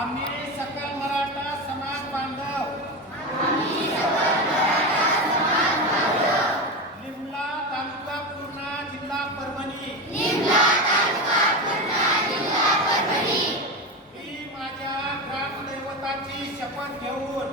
आम्ही सकल मराठा समाज बांधव. लिमला तालुका पूर्णा जिल्हा परभणी. ही माझ्या ग्रामदैवताची शपथ घेऊन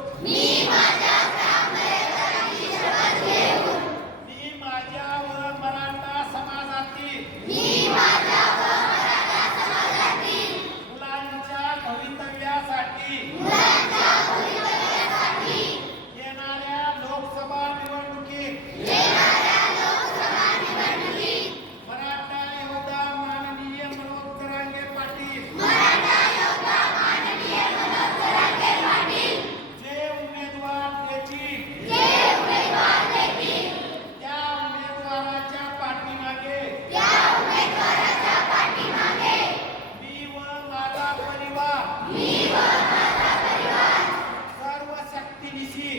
सर्व शक्ती निशी